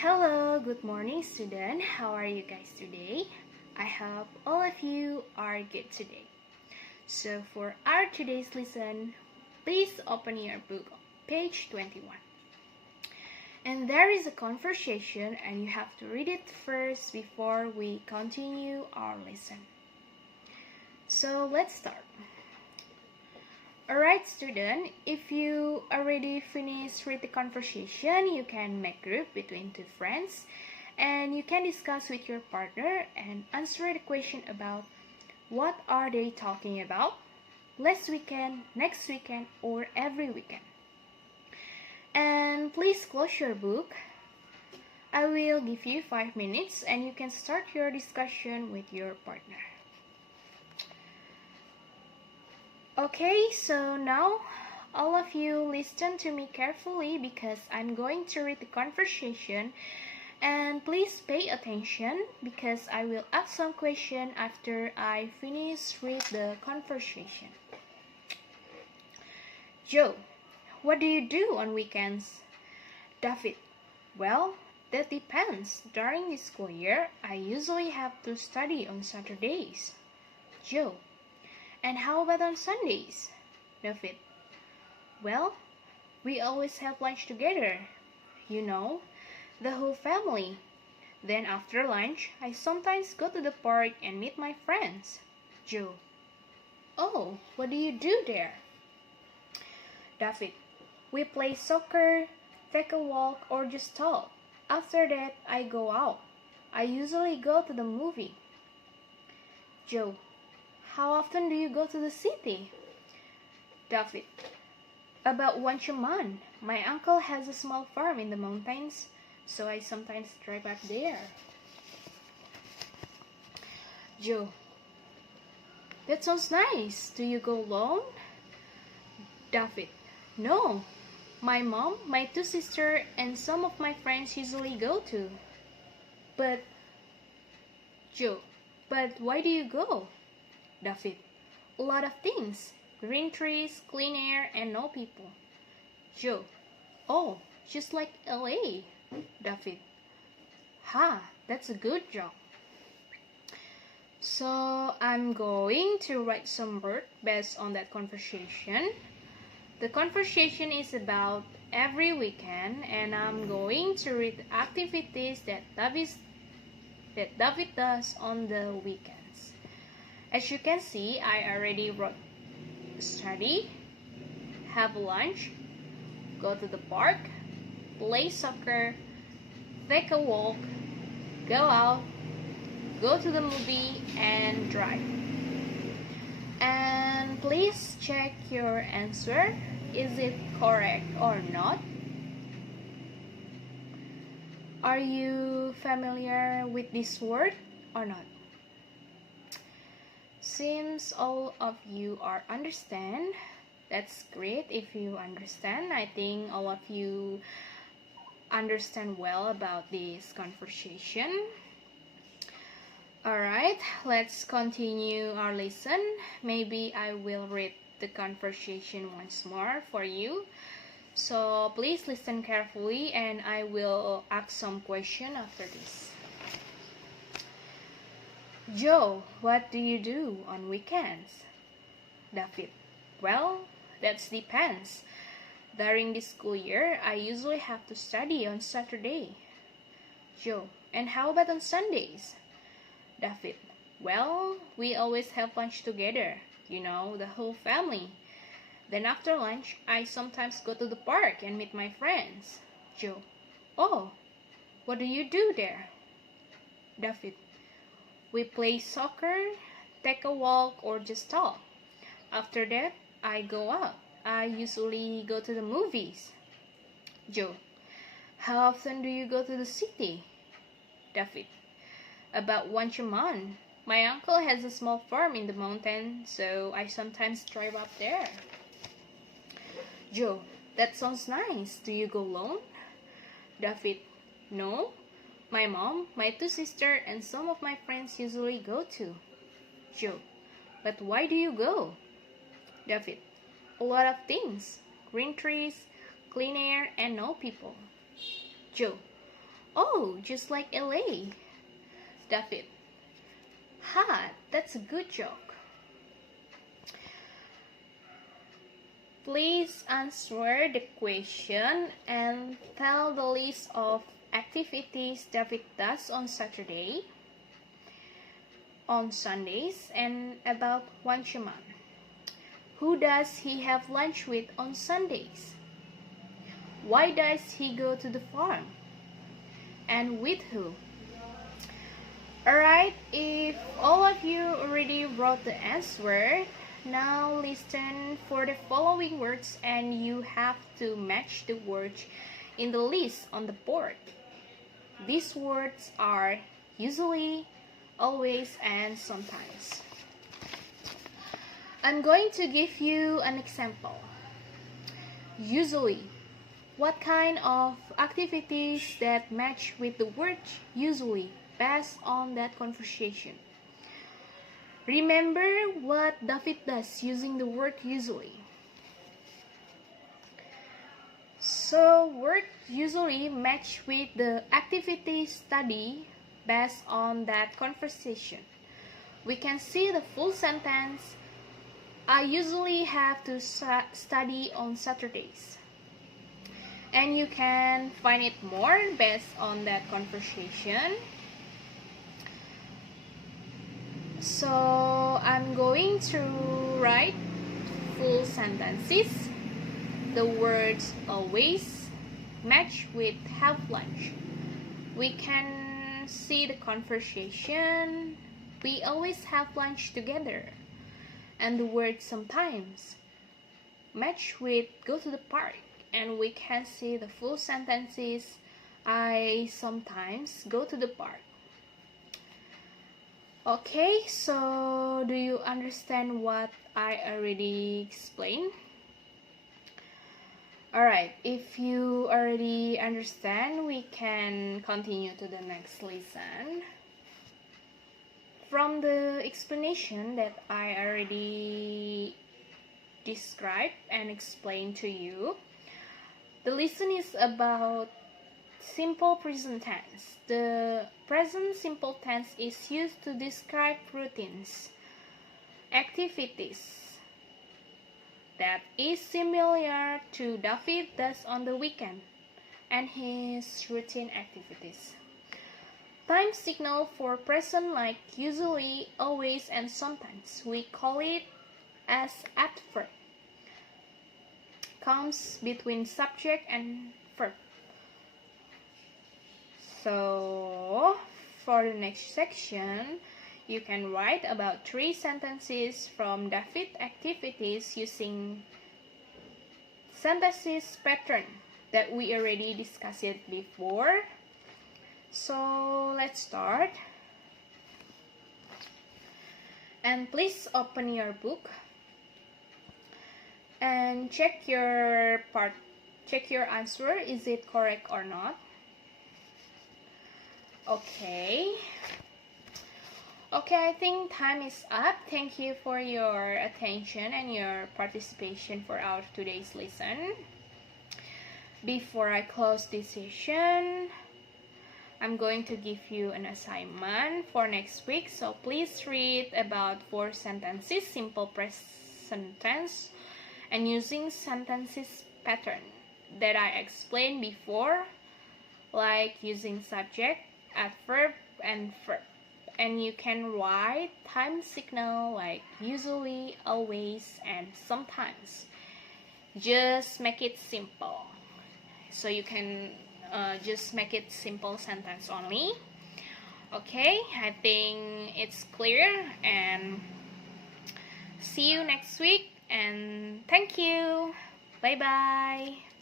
Hello, good morning student. How are you guys today? I hope all of you are good today. So for our today's lesson, please open your book on page 21. And there is a conversation and you have to read it first before we continue our lesson. So let's start. Alright student, if you already finished with the conversation, you can make group between two friends and you can discuss with your partner and answer the question about what are they talking about last weekend, next weekend, or every weekend. And please close your book. I will give you 5 minutes and you can start your discussion with your partner. Okay, so now all of you listen to me carefully because I'm going to read the conversation and please pay attention because I will ask some question after I finish read the conversation. Joe, what do you do on weekends? David, well, that depends. During the school year, I usually have to study on Saturdays. Joe, and how about on Sundays? David, well, we always have lunch together. You know, the whole family. Then after lunch, I sometimes go to the park and meet my friends. Joe, oh, what do you do there? David, we play soccer, take a walk, or just talk. After that, I go out. I usually go to the movie. Joe, how often do you go to the city? David, about once a month. My uncle has a small farm in the mountains, so I sometimes drive up there. Joe, that sounds nice. Do you go alone? David, no. My mom, my two sisters, and some of my friends usually go too. But, Joe, but why do you go? David, a lot of things. Green trees, clean air, and no people. Joe, oh, just like LA. David, that's a good job. So I'm going to write some words based on that conversation. The conversation is about every weekend and I'm going to read activities that David does on the weekends. As you can see, I already wrote study, have lunch, go to the park, play soccer, take a walk, go out, go to the movie, and drive. And please check your answer. Is it correct or not? Are you familiar with this word or not? Seems all of you are understand. That's great if you understand. I think all of you understand well about this conversation. Alright, let's continue our lesson. Maybe I will read the conversation once more for you. So please listen carefully and I will ask some question after this. Joe, what do you do on weekends? David, well, that depends. During the school year, I usually have to study on Saturday. Joe, and how about on Sundays? David, well, we always have lunch together, you know, the whole family. Then after lunch, I sometimes go to the park and meet my friends. Joe, oh, what do you do there? David, we play soccer, take a walk, or just talk. After that, I go out. I usually go to the movies. Joe, how often do you go to the city? David, about once a month. My uncle has a small farm in the mountain, so I sometimes drive up there. Joe, that sounds nice. Do you go alone? David, no. My mom, my two sisters, and some of my friends usually go too. Joe, but why do you go? David, a lot of things. Green trees, clean air, and no people. Joe, Oh, just like LA. David. Ha, that's a good joke. Please answer the question and tell the list of activities David does on Saturday, on Sundays, and about once a month. Who does he have lunch with on Sundays? Why does he go to the farm? And with who? Alright, if all of you already wrote the answer, now listen for the following words and you have to match the words in the list on the board. These words are usually, always, and sometimes. I'm going to give you an example. Usually. What kind of activities that match with the word usually based on that conversation? Remember what David does using the word usually. So word usually match with the activity study based on that conversation. We can see the full sentence. I usually have to study on Saturdays. And you can find it more based on that conversation. So I'm going to write full sentences. The words always match with have lunch. We can see the conversation. We always have lunch together. And the word sometimes match with go to the park. And we can see the full sentences. I sometimes go to the park. Okay, so do you understand what I already explained? Alright, if you already understand, we can continue to the next lesson. From the explanation that I already described and explained to you, the lesson is about simple present tense. The present simple tense is used to describe routines, activities that is similar to David does on the weekend and his routine activities. Time signal for present like usually, always, and sometimes. We call it as adverb. Comes between subject and verb. So, for the next section, you can write about 3 sentences from David activities using sentences pattern that we already discussed it before. So, let's start. And please open your book and check your answer, is it correct or not? Okay, I think time is up. Thank you for your attention and your participation for our today's lesson. Before I close this session, I'm going to give you an assignment for next week. So please read about 4 sentences, simple present tense, and using sentences pattern that I explained before, like using subject, adverb, and verb. And you can write time signal like usually, always, and sometimes. Just make it simple. So you can just make it simple sentence only. Okay, I think it's clear, and see you next week, and thank you. Bye bye.